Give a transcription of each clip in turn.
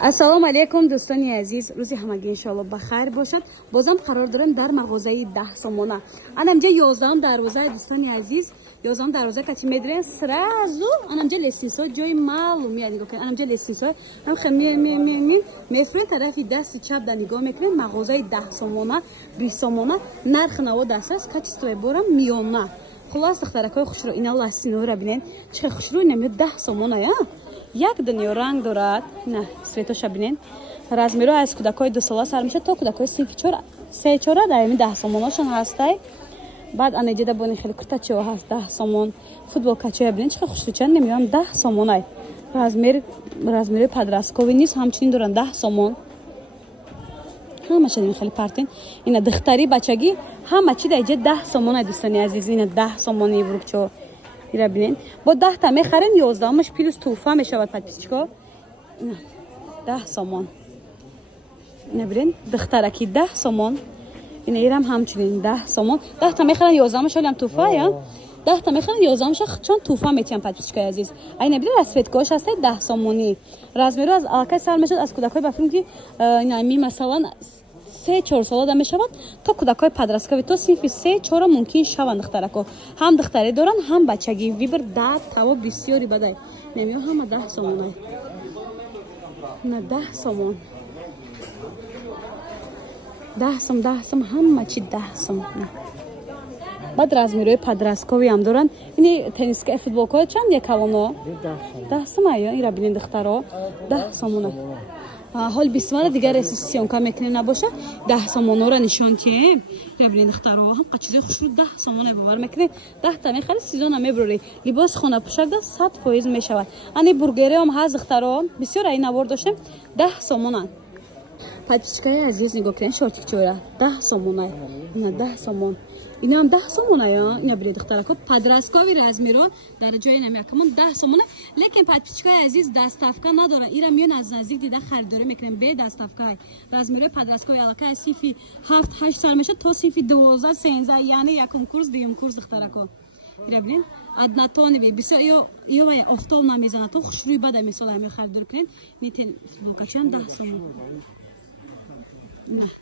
ассалому алейкум дӯстони азиз, рӯзи ҳамагӣ иншоалло бахайр бошад. Бозам қарор дорем дар мағозаи 10 сомона. Анамҷа 11 дарвозаи дӯстони азиз, 11 дарвоза качи медирем сразу анамҷа лесинсо ҷои маълум я нигоҳ кунед. Анамҷа лесинсо ҳам хе мефурен тарафи дасти чап да нигоҳ мекунед. Мағозаи 10 сомона, 20 сомона нарх наво даст аст, качествои борам миёна. Хулос духтаракои хушро ина ласиноро бинен. Чӣ хушро инам 10 сомона я? Як дунё ранг дорад. На, светоша бинен. Размеро аз кӯдакои 2 сола сар мешавад то кӯдакои синфи 3-4 дар ин 10 сомоношон ҳастай. Баъд анеҷида бони хеле куртачо ҳаст 10 сомон. Футболкачоя бинен чӣ хушручан немиём 10 сомонай. Размери подросткови низ ҳамчунин доран 10 сомон. ҳамаша хеле партин. Ина духтари бачагӣ ҳама чи даиҷа 10 сомонай дӯстони азиз. Ина 10 сомони бурукчо. Ира бинен. Бо 10 та мехарен 11-маш плюс туфа мешавад подписчико. Ина 10 сомон. Ина бинен духтараки 10 сомон. Ина ирам ҳамчунин 10 сомон. 10 та мехарен 11-маш олям туфа я. 10 та мехарен 11-маш чон туфа метиям подписчикои азиз. Айна бинен расветкош ҳастай 10 сомони. Размеро аз алакай сар мешавад аз кӯдакои ба филм ки ина ми масалан 3-4 сола да мешавад то кӯдакои подросткови то синфи 3-4 мумкин шаванд духтарако. Ҳам духтаре доран, ҳам бачагӣ. Вибр да таво бисёри бадай. Немиё ҳама 10 сомонай. На 10 сомон. 10 сом ҳама чи 10 сом. Баъд размерои подросткови ҳам доран. Ини тенниска футболкои чанд якавоно? 10 сом аё ира бинен духтаро 10 сомона. Ҳол бисмара дигар сёнка мекунем набоша 10 сомонро нишон тием. Ира бинен духтаро ҳам қачизои хушрӯ 10 сомона бовар мекунем. 10 та мехари сезона мебурори. Либос хона пӯшакда 100% мешавад. Ани бургериам ҳаст духтаро бисёр ай навор доштем 10 сомона. Подписчикои азиз нигоҳ кунед шортикчора 10 сомонай. Ина 10 сомон. Ина ҳам 10 сомона я. Ина бинед духтарако подросткови размеро дараҷои нам якамон 10 сомона. Лекин подписчикои азиз дастафка надорад. Ира миён аз наздик дида харидорӣ мекунем бе дастафка. Размерои подросткови алакай синфи 7-8 сал мешавад то синфи 12-13, яъне якум курс дуюм курс духтарако. Ира бинед аднатони бисёр ё ва офтоб намезанад то хушрӯи бада мисол ҳам харидор кунед. Нитен футболкачам 10 сомон.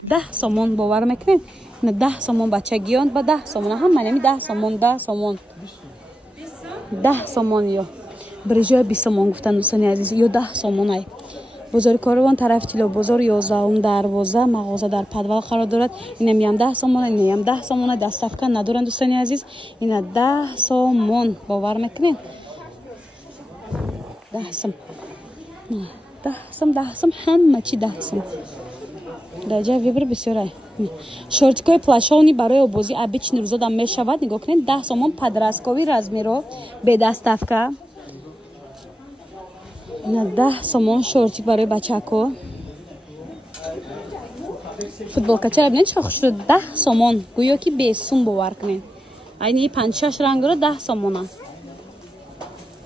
10 сомон бовар мекунем. 10 сомон бачагиён ба 10 сомон ҳама нами 10 сомон 10 сомон 10 сомон ё брижои 20 сомон гуфтан дӯстони азиз ё 10 сомонай. Бозори Коровон тарафи Тило бозор 11 дарвоза мағоза дар подвал қарор дорад. Инам ям 10 сомон, инам 10 сомон дастафка надоранд дӯстони азиз. Ина 10 сомон бовар мекунем. 10 сом. 10 сом ҳама чи 10 сом. Даҷа вибр бисёрай. Шортикои плашони барои обозӣ обични рӯзода мешавад. Нигоҳ кунед 10 сомон подросткови размеро бе дастафка. 10 сомон шортик барои бачако. Футболкачара бинед чӣ хушрӯ 10 сомон гӯё ки бе сум бовар кунед. Айни 5-6 рангро 10 сомона.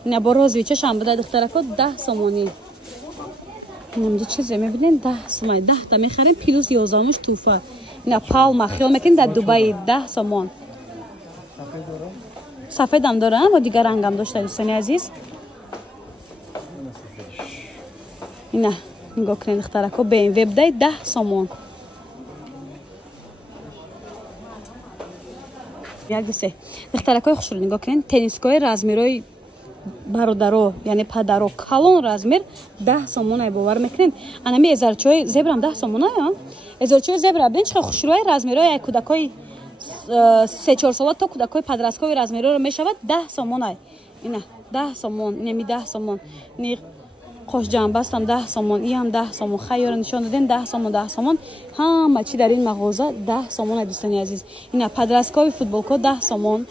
Ина бо розвичашам буда духтарако 10 сомони. Намҷа чизе мебинен 10 сомон 10 та мехарем плюс 11-маш туфа. Ина палма хиёл мекунед дар Дубай 10 сомон. Сафедам дорам ва дигар рангам дошта дӯстони азиз. Ина нигоҳ кунед духтарако BMW будай 10 сомон. Як дусе духтаракои хушро нигоҳ кунед теннискои размерои бародаро яъне падаро калон размер 10 сомонай бовар мекунем. Анами эзарчои зебрам 10 сомонай я. Эзарчои зебра бин чӣ хушрӯи размерои ай кӯдакои 3-4 сола то кӯдакои подросткови размероро мешавад 10 сомонай. Ина 10 сомон, инами 10 сомон. Ни қошҷамбастам 10 сомон, иам 10 сомон. Хайёро нишон додем 10 сомон 10 сомон. Ҳама чи дар ин мағоза 10 сомонай дӯстони азиз. Ина подросткови футболко 10 сомон.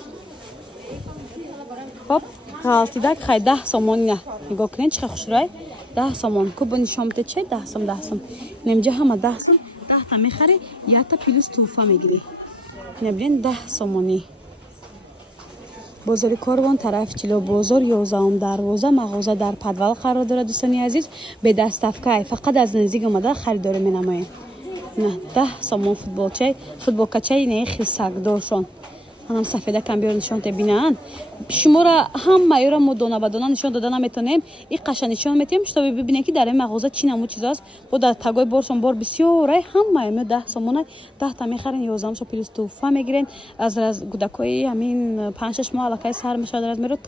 Хоп ҳалтидак хай 10 сомон. Ина нигоҳ кунед чӣ хушрӯй 10 сомон. Кӯбо нишон бите чӣ 10 сом 10 сом. Немҷа ҳама 10 сом. 10 та мехари якта плюс туфа мегирӣ. Ина бинен 10 сомони. бозори Коровон тарафи Тило бозор 11 дарвоза мағоза дар подвал қарор дорад дӯстони азиз. Бе дастафка фақат аз наздик омада харидорӣ менамоем. 10 сомон футболкачаи не хисакдоршон منم سفیده کم بیار نشان ببینن شما را همه را ما دونه به دونه نشان دادن نمیتونیم این قشنگ نشان میتیم تا ببینید که در این مغازه چی نمو چیزاست با در تگای بارشون بار بسیار همه می 10 سومونه 10 تا میخرین 11 شو پلیس توفا میگیرین از کودکای همین 5 6 ماه علاقه سر میشه در از میره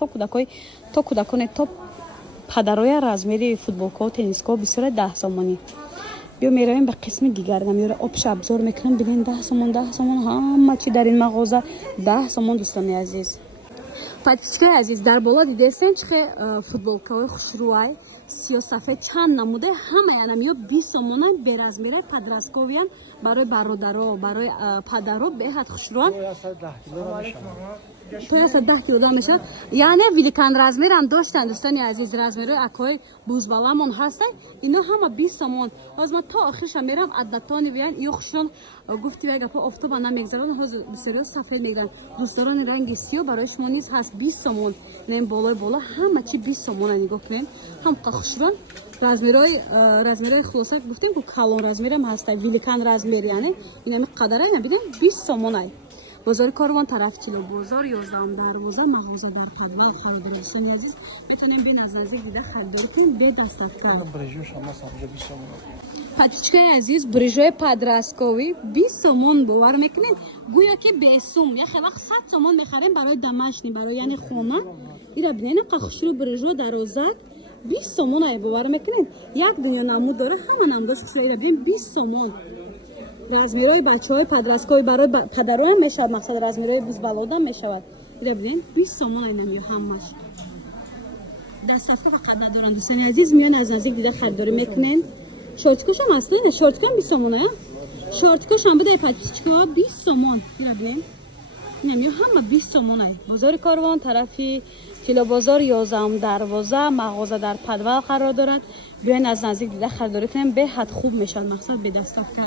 تا کودکان تا پدرای رزمیری فوتبالکو تنیسکو بسیار 10 سومونی بیا میرویم به قسم دیگر میاره آبش ابزار میکنم ببین 10 سومون همه چی در این مغازه 10 سومون دوستان عزیز پاتیچکای عزیز در بالا دیدین چه فوتبالکای خوشروای سیاسفید چند نموده همه اینمیو 20 سومونه برزمیره پدرسکویان برای برادرها برای پدرها به حد خوشروان تو 10 کیلو میشه یعنی ویلیکان رزمیر هم داشتن دوستان عزیز رزمیر اکای بوزبالامون هستن اینا همه 20 سومون باز من تا آخرش میرم عدتانی بیان یا خوشون گفتی اگه پا افتاد نمیگذارن ها بسیار سفید میگن دوستان رنگ سیاه برای شما نیز هست 20 سومون نیم بالا همه چی 20 سومون نگاه کنین هم خوشون رزمیرای خلاصه گفتیم که کالون رزمیرم هست ویلیکان رزمیر یعنی اینا قدره نبینن 20 سومون بازار کاروان طرف چلو بازار 11 دروازه مغازه در پدوار خانه دوستان عزیز میتونیم بین از نزدیک دیده خریدار کنیم به دستافکار برژو شما سمجه 20 سومون پاتیچکای عزیز برژوی پدرسکوی 20 سومون باور میکنین گویا که به سوم یا خیلی وقت 100 سومون میخریم برای دمشنی برای یعنی خونه اینا ببینین قخشرو برژو دروازه 20 سومون ای باور میکنین یک دنیا نمود داره همه نموداش که اینا ببین 20 سومون رزمیرای بچهای پدرسکوی برای پدرها هم میشود مقصد رزمیرای بوزبالاد هم میشود اینا ببین 20 سومون اینمیو همش دستافه فقط ندارن دوستان عزیز میان از نزدیک دیده خریداری میکنین شورتکوش هم هست نه شورتکو هم 20 سومونه شورتکوش هم بده پاتیچکا 20 سومون ببین اینمیو همه 20 سومونه بازار کاروان طرفی کیلو بازار 11 دروازه مغازه در پدوال قرار دارد بیاین از نزدیک دیده خریداری کنین به حد خوب میشن مقصد به دستافه